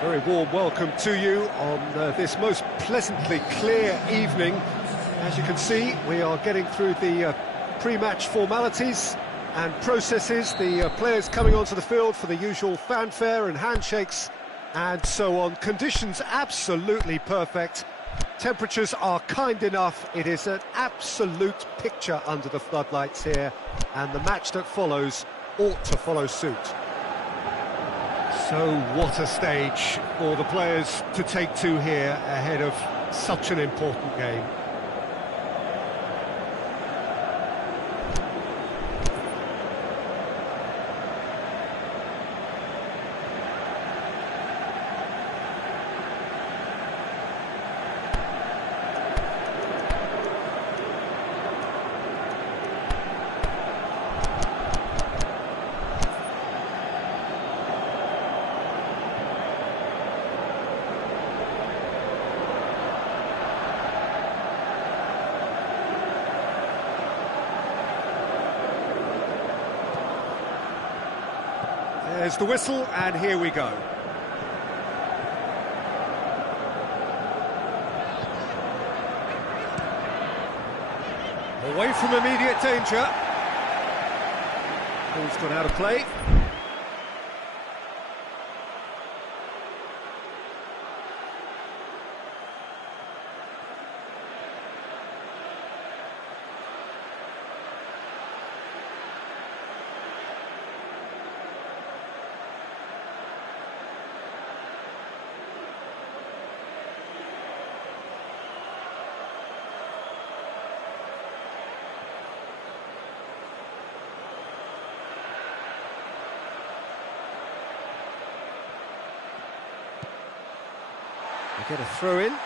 Very warm welcome to you on this most pleasantly clear evening. As you can see, we are getting through the pre-match formalities and processes, the players coming onto the field for the usual fanfare and handshakes and so on. Conditions absolutely perfect. Temperatures are kind enough. It is an absolute picture under the floodlights here, and the match that follows ought to follow suit. So what a stage for the players to take to here ahead of such an important game. There's the whistle, and here we go. Away from immediate danger. Ball's gone out of play. They get a throw in.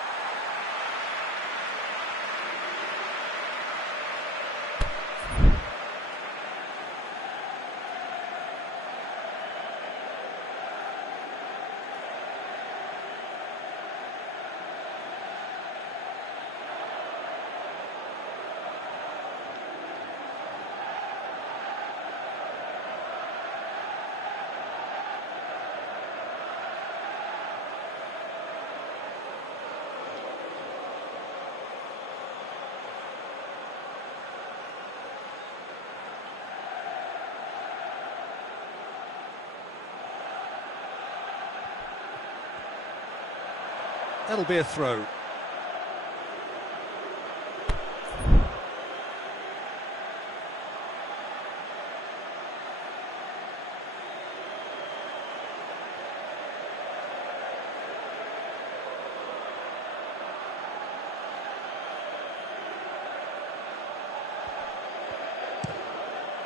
That'll be a throw.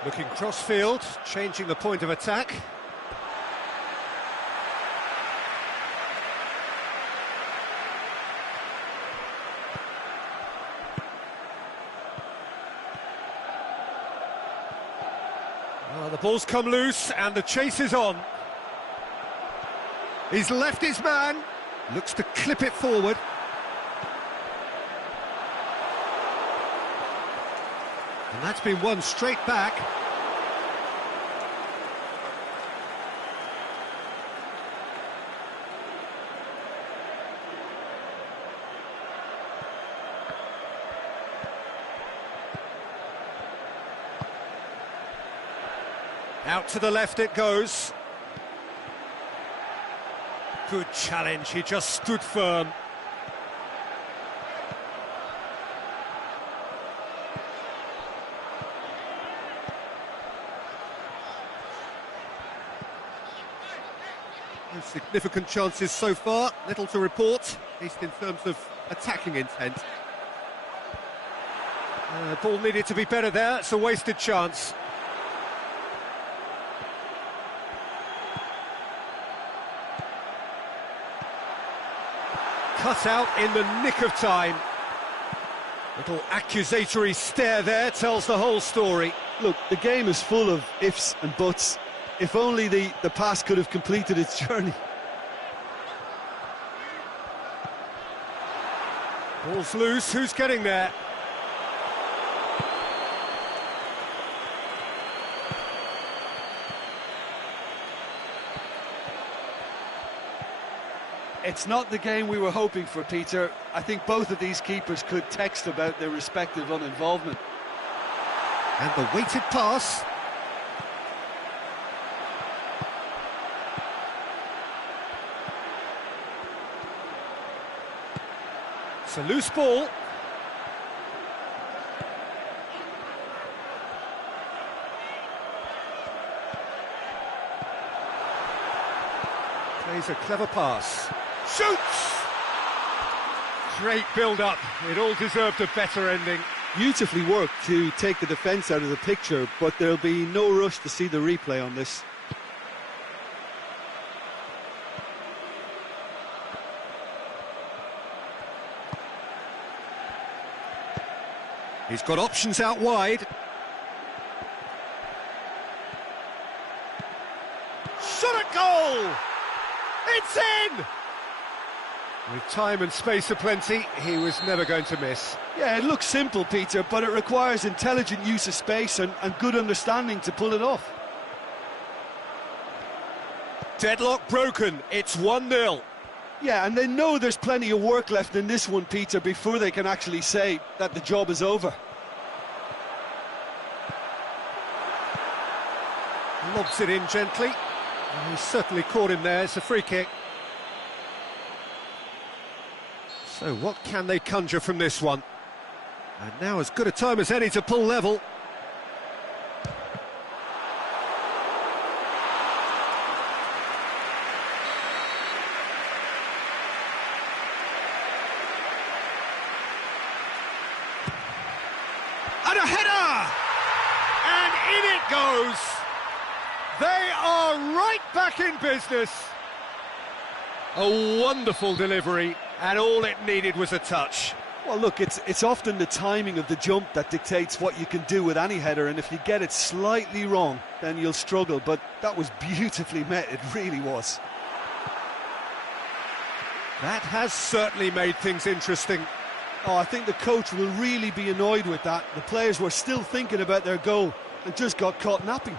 Looking cross-field, changing the point of attack. Well, the ball's come loose and the chase is on. He's left his man, looks to clip it forward. And that's been won straight back. Out to the left it goes. Good challenge, he just stood firm. No significant chances so far, little to report, at least in terms of attacking intent. Ball needed to be better there, it's a wasted chance. Cut out in the nick of time. Little accusatory stare there tells the whole story. Look, the game is full of ifs and buts. If only the pass could have completed its journey. Ball's loose, who's getting there? It's not the game we were hoping for, Peter. I think both of these keepers could text about their respective uninvolvement. And the weighted pass. It's a loose ball. Plays a clever pass. Shoots! Great build-up. It all deserved a better ending. Beautifully worked to take the defence out of the picture, but there'll be no rush to see the replay on this. He's got options out wide. Shot at goal! It's in! With time and space aplenty, he was never going to miss. Yeah, it looks simple, Peter, but it requires intelligent use of space and good understanding to pull it off. Deadlock broken, it's 1-0. Yeah, and they know there's plenty of work left in this one, Peter, before they can actually say that the job is over. Lobs it in gently. He certainly caught him there, it's a free kick. So what can they conjure from this one? And now as good a time as any to pull level. And a header! And in it goes! They are right back in business. A wonderful delivery, and all it needed was a touch. Well, look, it's often the timing of the jump that dictates what you can do with any header, and if you get it slightly wrong, then you'll struggle, but that was beautifully met, it really was. That has certainly made things interesting. Oh, I think the coach will really be annoyed with that. The players were still thinking about their goal and just got caught napping.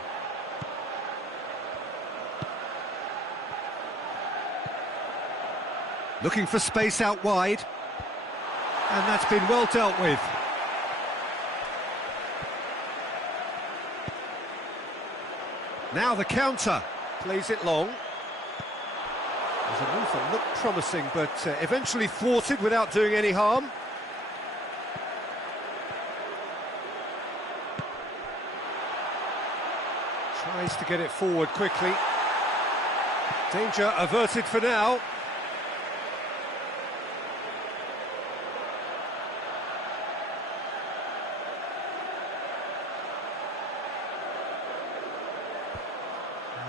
Looking for space out wide. And that's been well dealt with. Now the counter. Plays it long. There's a move that looked promising, but eventually thwarted without doing any harm. Tries to get it forward quickly. Danger averted for now.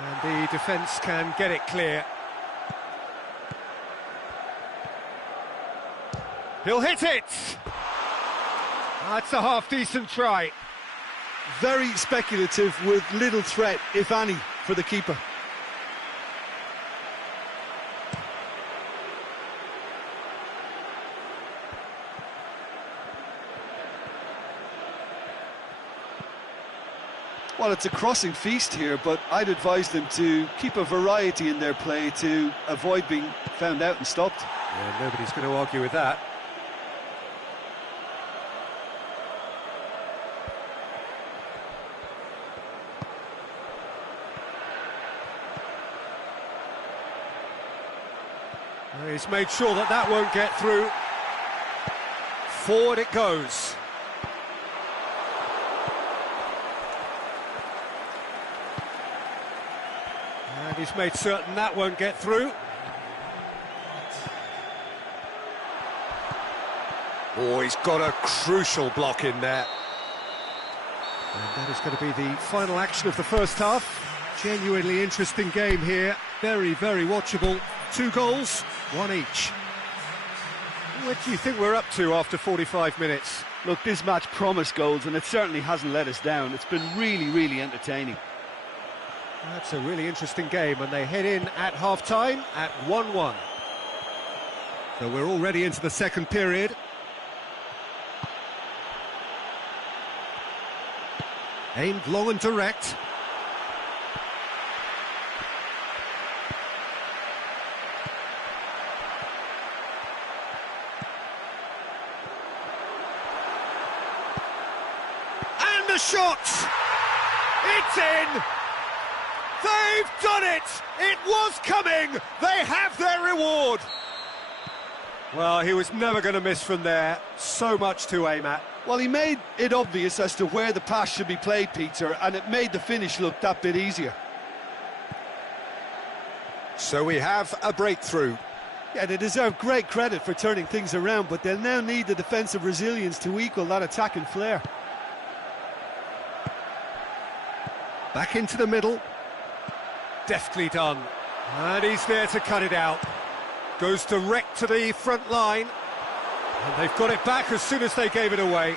And the defence can get it clear. He'll hit it! That's a half-decent try. Very speculative with little threat, if any, for the keeper. Well, it's a crossing feast here, but I'd advise them to keep a variety in their play to avoid being found out and stopped. Yeah, nobody's going to argue with that. He's made sure that that won't get through. Forward it goes. And he's made certain that won't get through. Oh, he's got a crucial block in there. And that is going to be the final action of the first half. Genuinely interesting game here. Very, very watchable. 2 goals, 1 each. What do you think we're up to after 45 minutes? Look, this match promised goals, and it certainly hasn't let us down. It's been really, really entertaining. That's a really interesting game, and they head in at half-time at 1-1. So we're already into the second period. Aimed long and direct. And the shot! It's in! They've done it! It was coming! They have their reward! Well, he was never going to miss from there. So much to aim at. Well, he made it obvious as to where the pass should be played, Peter, and it made the finish look that bit easier. So we have a breakthrough. Yeah, they deserve great credit for turning things around, but they'll now need the defensive resilience to equal that attacking flair. Back into the middle. Deftly done. And he's there to cut it out. Goes direct to the front line. And they've got it back as soon as they gave it away.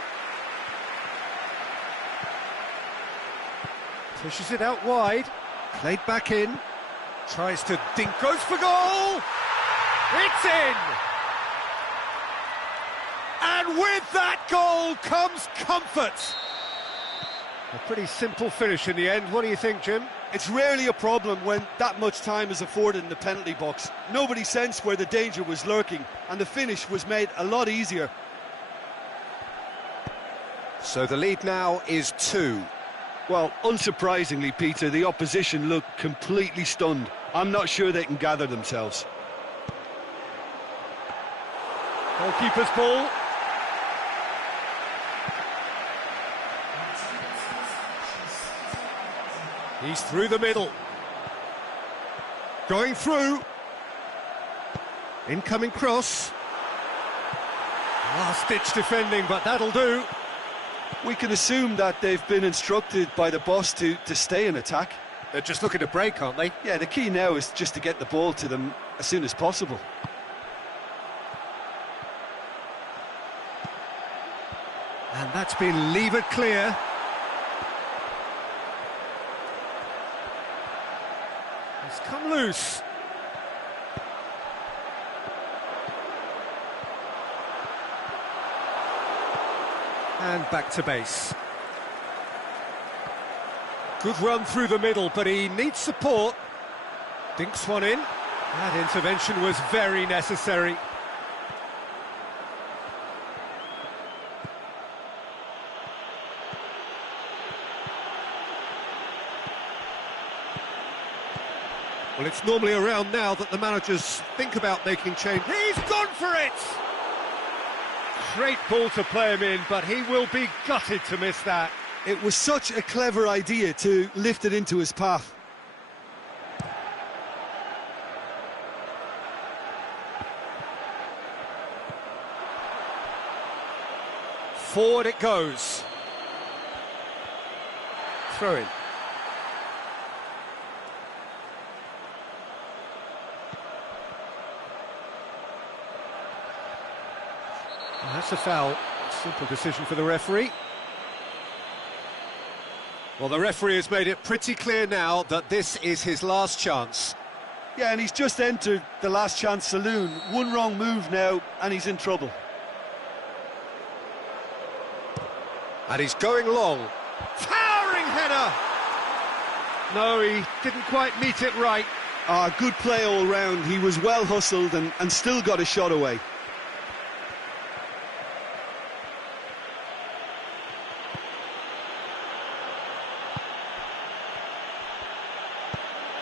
Pushes it out wide. Played back in. Tries to dink. Goes for goal! It's in! And with that goal comes comfort. A pretty simple finish in the end. What do you think, Jim? It's rarely a problem when that much time is afforded in the penalty box. Nobody sensed where the danger was lurking, and the finish was made a lot easier. So the lead now is 2. Well, unsurprisingly, Peter, the opposition looked completely stunned. I'm not sure they can gather themselves. Goalkeeper's ball. He's through the middle. Going through. Incoming cross. Last-ditch defending, but that'll do. We can assume that they've been instructed by the boss to stay in attack. They're just looking to break, aren't they? Yeah, the key now is just to get the ball to them as soon as possible. And that's been levered clear. It's come loose. And back to base. Good run through the middle, but he needs support. Dinks one in. That intervention was very necessary. Well, it's normally around now that the managers think about making change. He's gone for it! Great ball to play him in, but he will be gutted to miss that. It was such a clever idea to lift it into his path. Forward it goes. Throw in. That's a foul. Simple decision for the referee. Well, the referee has made it pretty clear now that this is his last chance. Yeah, and he's just entered the last chance saloon. One wrong move now, and he's in trouble. And he's going long. Towering header! No, he didn't quite meet it right. Good play all round. He was well hustled and still got a shot away.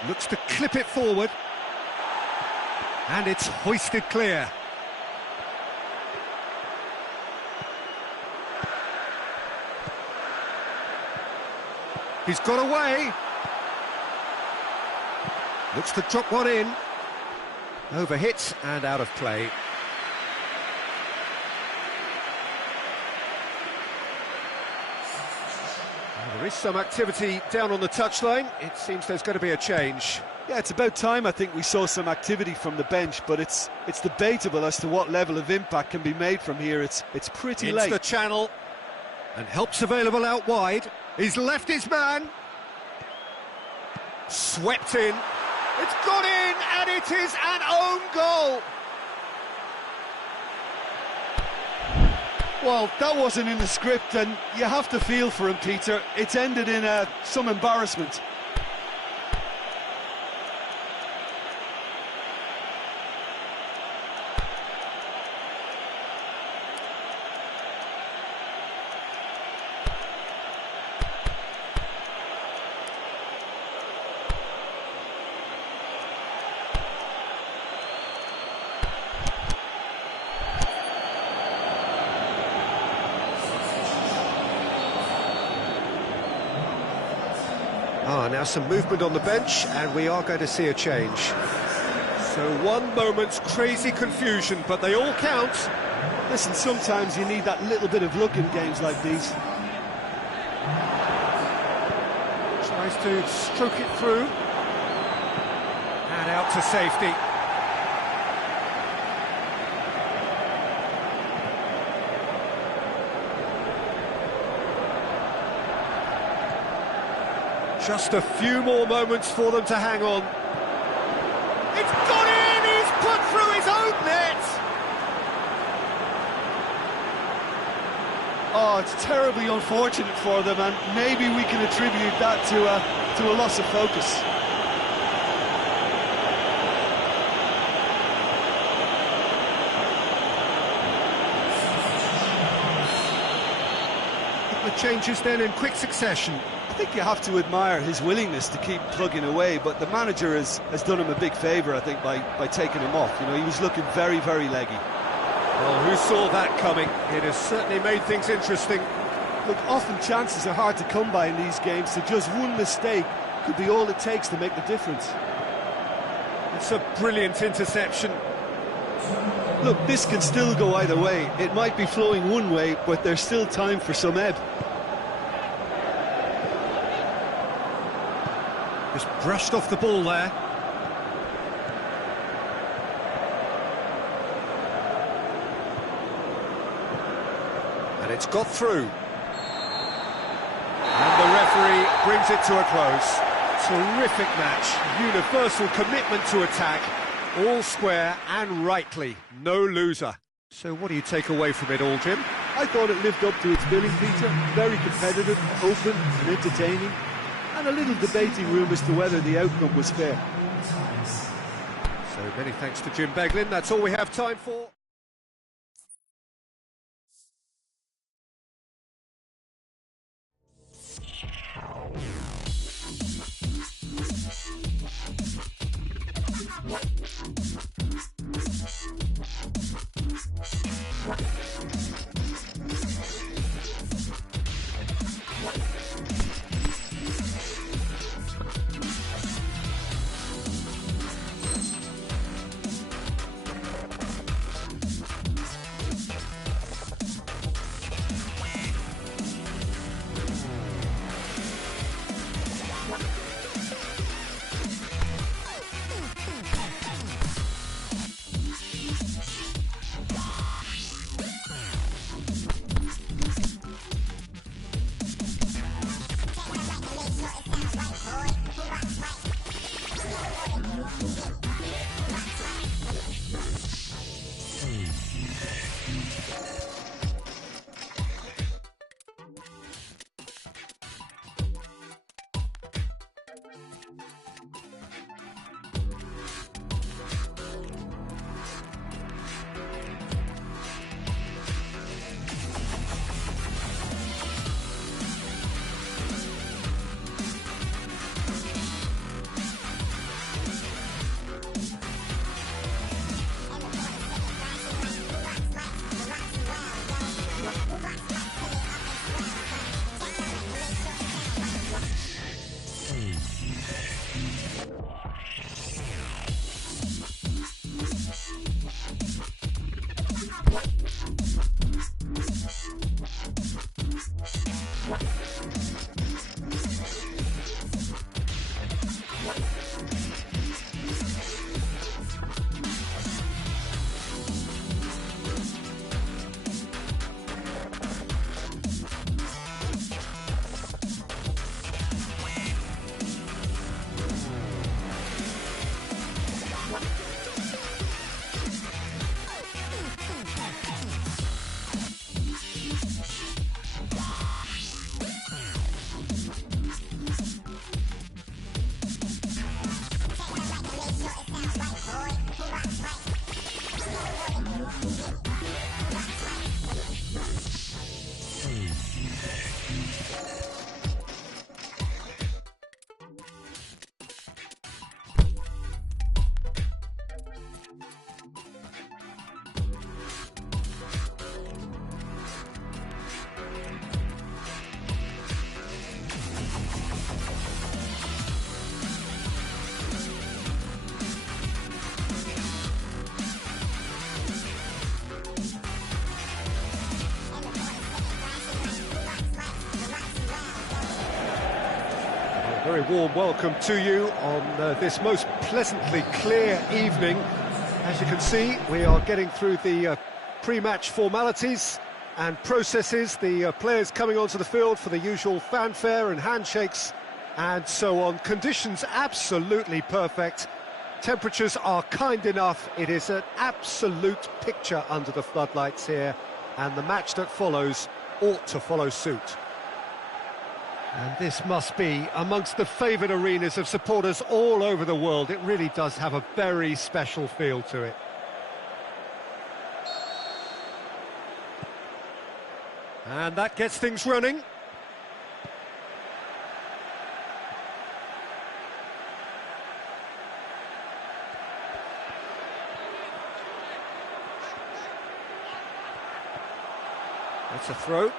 Looks to clip it forward. And it's hoisted clear. He's got away. Looks to drop one in. Overhit and out of play. There is some activity down on the touchline. It seems there's going to be a change. Yeah, it's about time I think we saw some activity from the bench, but it's debatable as to what level of impact can be made from here. It's pretty late. Into the channel, and help's available out wide. He's left his man. Swept in. It's got in, and it is an own goal. Well, that wasn't in the script, and you have to feel for him, Peter. It's ended in some embarrassment. Now some movement on the bench, and we are going to see a change. So one moment's crazy confusion, but they all count. Listen, sometimes you need that little bit of luck in games like these. Tries to stroke it through. And out to safety. Just a few more moments for them to hang on. It's got in! He's put through his own net! Oh, it's terribly unfortunate for them, and maybe we can attribute that to a loss of focus. The changes then in quick succession. I think you have to admire his willingness to keep plugging away, but the manager has done him a big favour, I think, by taking him off. You know, he was looking very, very leggy. Well, who saw that coming? It has certainly made things interesting. Look, often chances are hard to come by in these games, so just one mistake could be all it takes to make the difference. It's a brilliant interception. Look, this can still go either way. It might be flowing one way, but there's still time for some ebb. Just brushed off the ball there. And it's got through. And the referee brings it to a close. Terrific match. Universal commitment to attack. All square and rightly. No loser. So what do you take away from it all, Jim? I thought it lived up to its billing, Peter. Very competitive, open and entertaining. And a little debating room as to whether the outcome was fair. So many thanks to Jim Beglin. That's all we have time for. Very warm welcome to you on this most pleasantly clear evening. As you can see, we are getting through the pre-match formalities and processes, the players coming onto the field for the usual fanfare and handshakes and so on. Conditions absolutely perfect. Temperatures are kind enough. It is an absolute picture under the floodlights here, and the match that follows ought to follow suit. And this must be amongst the favoured arenas of supporters all over the world. It really does have a very special feel to it. And that gets things running. That's a throw.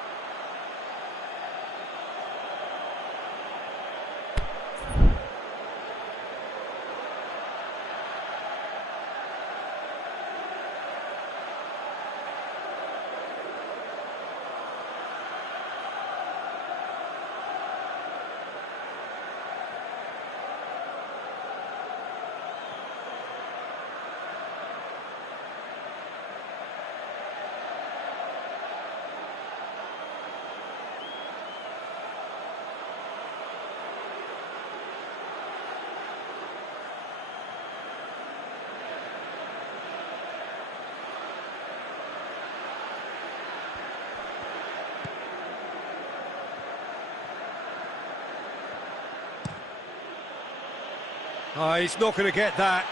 Oh, he's not going to get that.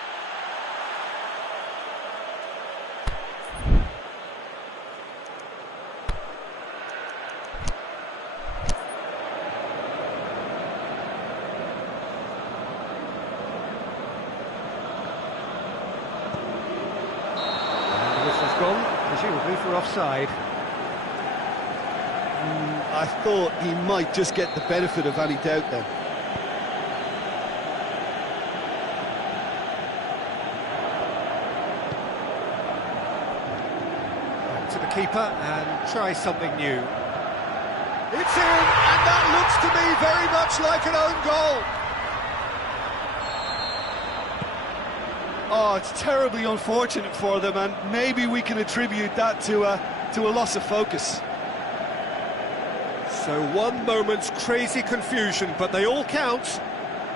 long, presumably for offside. I thought he might just get the benefit of any doubt then. Back to the keeper and try something new. It's in, and that looks to me very much like an own goal. Oh, it's terribly unfortunate for them, and maybe we can attribute that to a loss of focus. So one moment's crazy confusion, but they all count.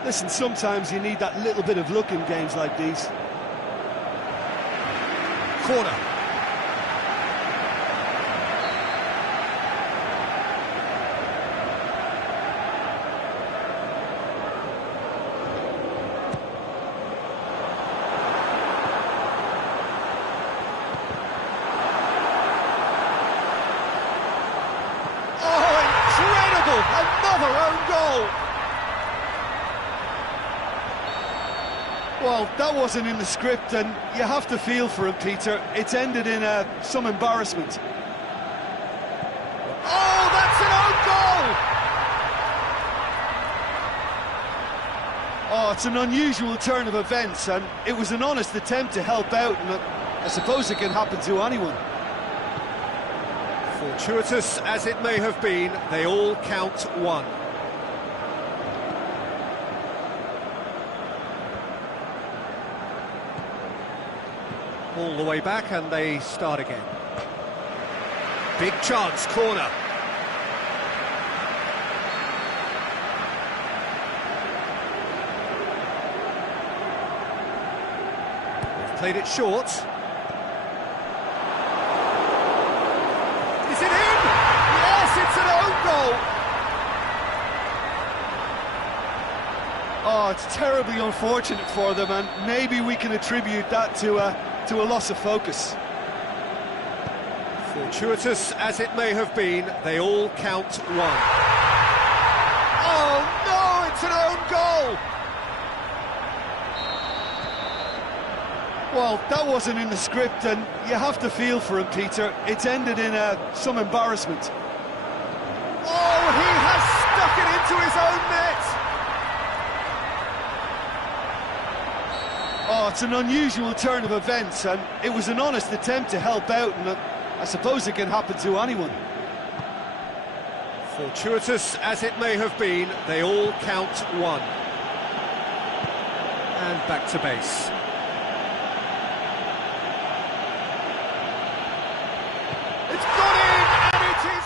Listen, sometimes you need that little bit of luck in games like these. Corner. Another own goal! Well, that wasn't in the script, and you have to feel for him, Peter. It's ended in some embarrassment. Oh, that's an own goal! Oh, it's an unusual turn of events, and it was an honest attempt to help out, and I suppose it can happen to anyone. Fortuitous as it may have been, they all count one. All the way back and they start again. Big chance, corner. They've played it short. Is it in? Yes, it's an own goal. Oh, it's terribly unfortunate for them, and maybe we can attribute that to a loss of focus. Fortuitous as it may have been, they all count one. Oh no, it's an own goal! Well, that wasn't in the script, and you have to feel for him, Peter. It's ended in some embarrassment. Oh, he has stuck it into his own net! Oh, it's an unusual turn of events, and it was an honest attempt to help out, and I suppose it can happen to anyone. Fortuitous as it may have been, they all count one. And back to base. It's gone in, and it is...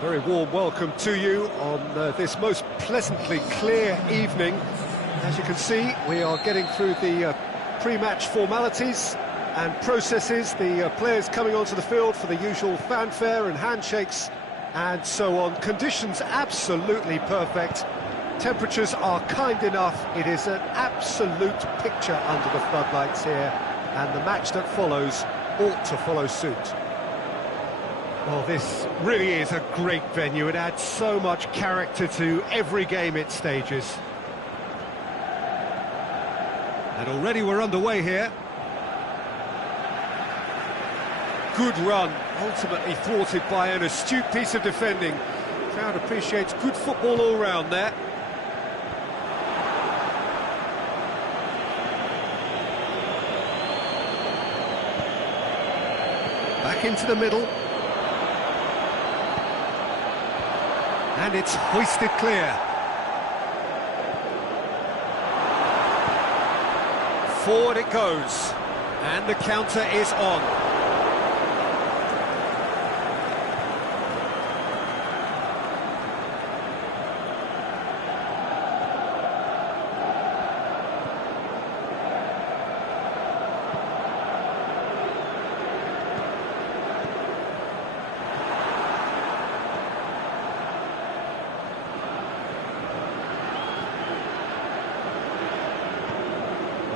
Very warm welcome to you on this most pleasantly clear evening. As you can see, we are getting through the pre-match formalities and processes, the players coming onto the field for the usual fanfare and handshakes and so on. Conditions absolutely perfect. Temperatures are kind enough. It is an absolute picture under the floodlights here, and the match that follows ought to follow suit. Well, this really is a great venue. It adds so much character to every game it stages. And already we're underway here. Good run, ultimately thwarted by an astute piece of defending. Crowd appreciates good football all round there. Back into the middle. And it's hoisted clear. Forward it goes. And the counter is on.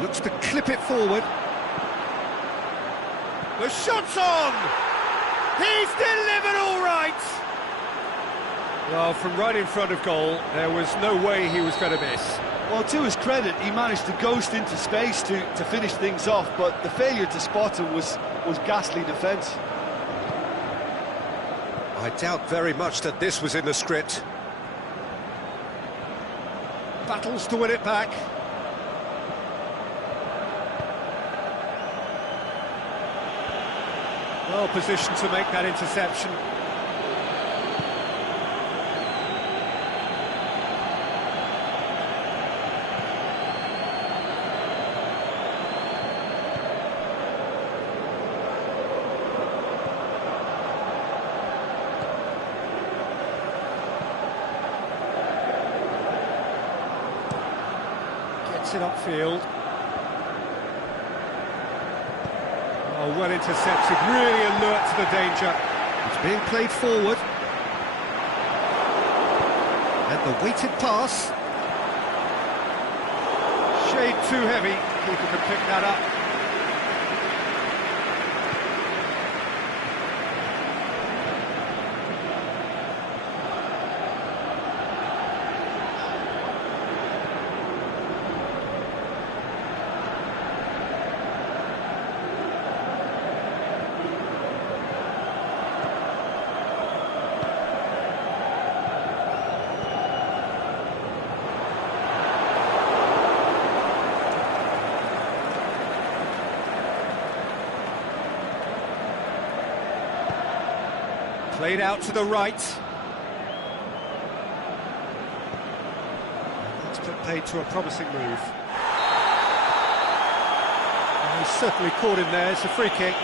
Looks to clip it forward. The shot's on! He's delivered all right! Well, from right in front of goal, there was no way he was going to miss. Well, to his credit, he managed to ghost into space to finish things off, but the failure to spot him was ghastly defence. I doubt very much that this was in the script. Battles to win it back. Well positioned to make that interception. Gets it upfield. Oh, well intercepted, really alert to the danger. It's being played forward. And the weighted pass. Shade too heavy, keeper can pick that up. Played out to the right. That's paid to a promising move. And he's certainly caught him there. It's a free kick.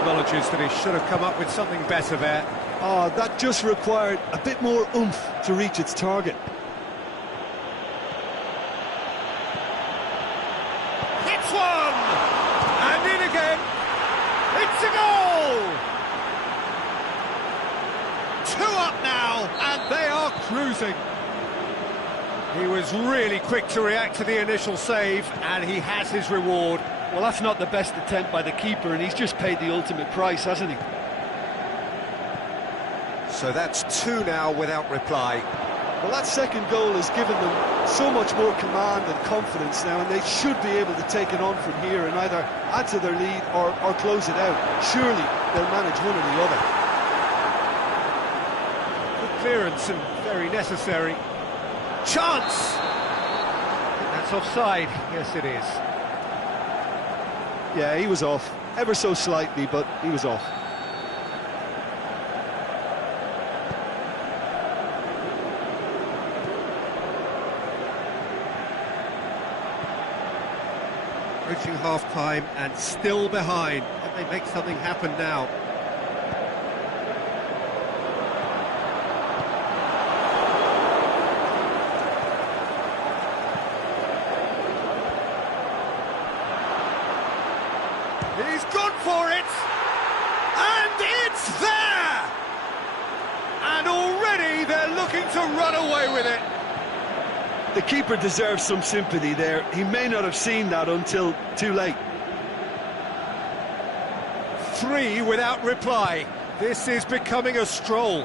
Acknowledges that he should have come up with something better there. Oh, that just required a bit more oomph to reach its target. Hits one! And in again! It's a goal! 2 up now, and they are cruising. He was really quick to react to the initial save, and he has his reward. Well, that's not the best attempt by the keeper, and he's just paid the ultimate price, hasn't he? So that's 2 now without reply. Well, that second goal has given them so much more command and confidence now, and they should be able to take it on from here and either add to their lead or close it out. Surely they'll manage one or the other. Good clearance and very necessary. Chance! That's offside. Yes, it is. Yeah, he was off, ever so slightly, but he was off. Reaching half-time and still behind. Can they make something happen now? He's gone for it! And it's there! And already they're looking to run away with it. The keeper deserves some sympathy there. He may not have seen that until too late. 3 without reply. This is becoming a stroll.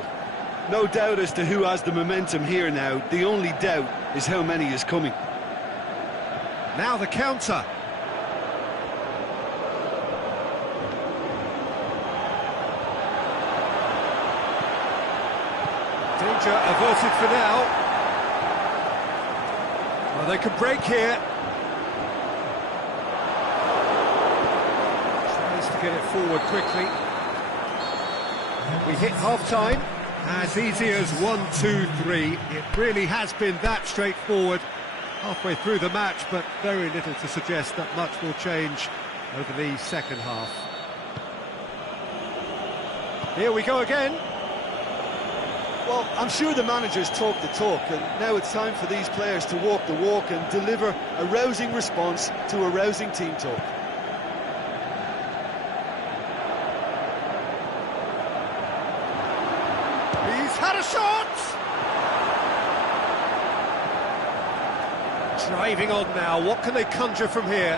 No doubt as to who has the momentum here now. The only doubt is how many is coming. Now the counter. Danger averted for now. Well, they could break here. Tries to get it forward quickly. We hit half-time. As easy as 1, 2, 3. It really has been that straightforward halfway through the match, but very little to suggest that much will change over the second half. Here we go again. Well, I'm sure the managers talk the talk, and now it's time for these players to walk the walk and deliver a rousing response to a rousing team talk. He's had a shot! Driving on now, what can they conjure from here?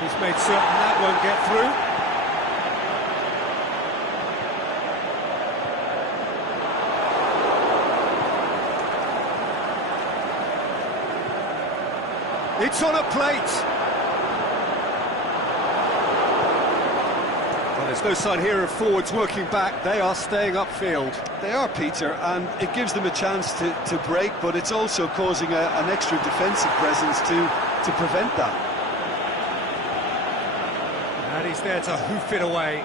He's made certain that won't get through. It's on a plate. Well, there's no sign here of forwards working back. They are staying upfield. They are, Peter, and it gives them a chance to break, but it's also causing an extra defensive presence to prevent that. And he's there to hoof it away.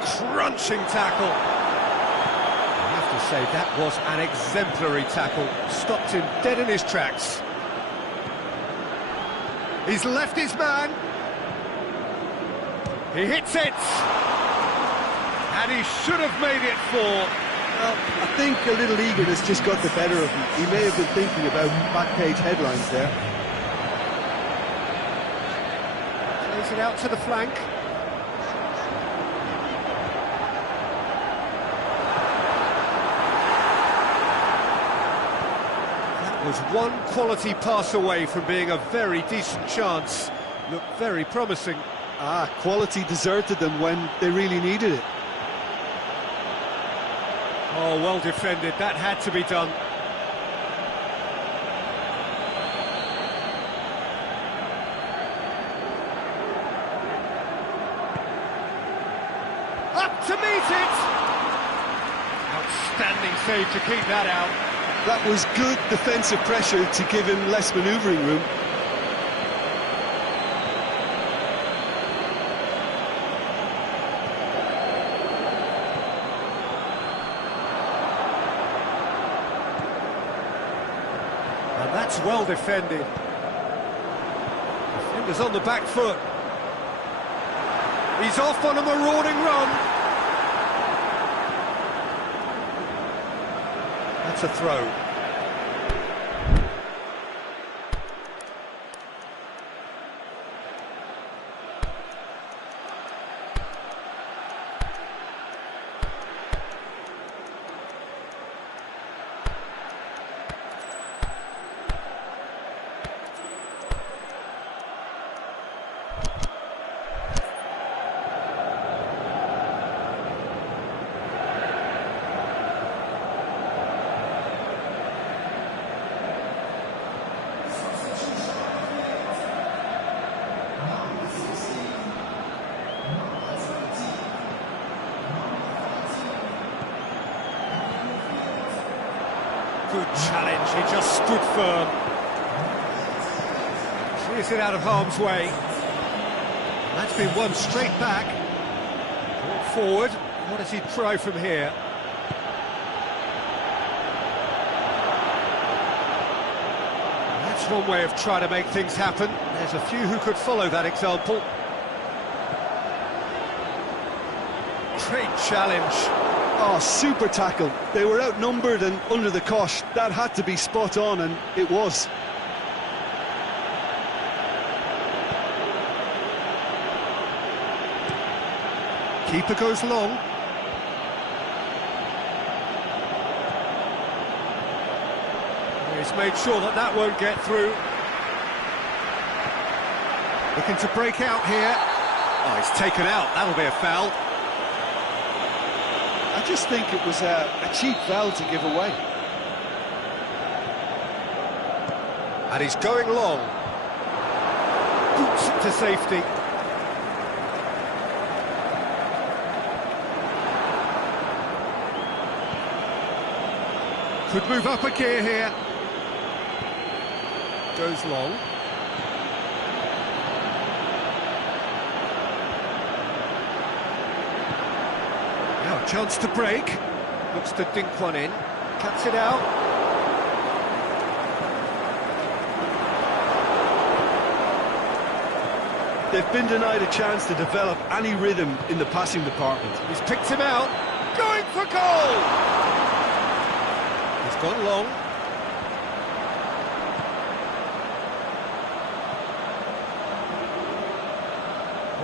Crunching tackle. I have to say, that was an exemplary tackle. Stopped him dead in his tracks. He's left his man. He hits it. And he should have made it 4. Well, I think a little eagerness just got the better of him. He may have been thinking about back-page headlines there. Plays it out to the flank. That Was one quality pass away from being a very decent chance. Looked very promising. Quality deserted them when they really needed it. Oh, well defended. That had to be done. Up to meet it! Outstanding save to keep that out. That was good defensive pressure to give him less manoeuvring room. And that's well defended. Defender's on the back foot. He's off on a marauding run. That's a throw. Good challenge, he just stood firm. Clears it out of harm's way. And that's been one straight back. Brought forward, what does he try from here? That's one way of trying to make things happen. There's a few who could follow that example. Great challenge. Oh, super tackle. They were outnumbered and under the cosh. That had to be spot on, and it was. Keeper goes long. He's made sure that that won't get through. Looking to break out here. Oh, he's taken out. That'll be a foul. I just think it was a cheap foul to give away. And he's going long. Boots to safety. Could move up a gear here. Goes long. Now a chance to break. Looks to dink one in. Cuts it out. They've been denied a chance to develop any rhythm in the passing department. He's picked him out. Going for goal! He's gone long.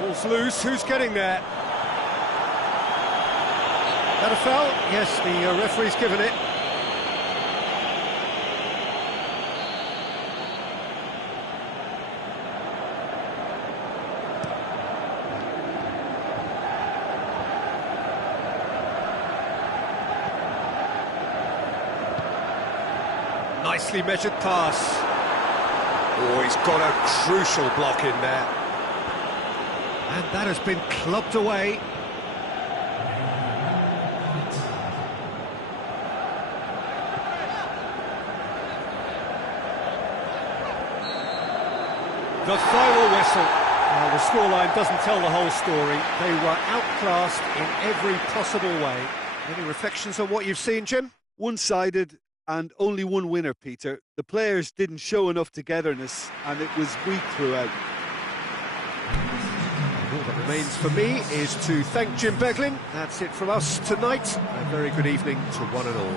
Ball's loose. Who's getting there? That a foul? Yes, the referee's given it. Nicely measured pass. Oh, he's got a crucial block in there. And that has been clubbed away. The final whistle. Well, the scoreline doesn't tell the whole story. They were outclassed in every possible way. Any reflections on what you've seen, Jim? One-sided and only one winner, Peter. The players didn't show enough togetherness and it was weak throughout. All that remains for me is to thank Jim Beglin. That's it from us tonight. A very good evening to one and all.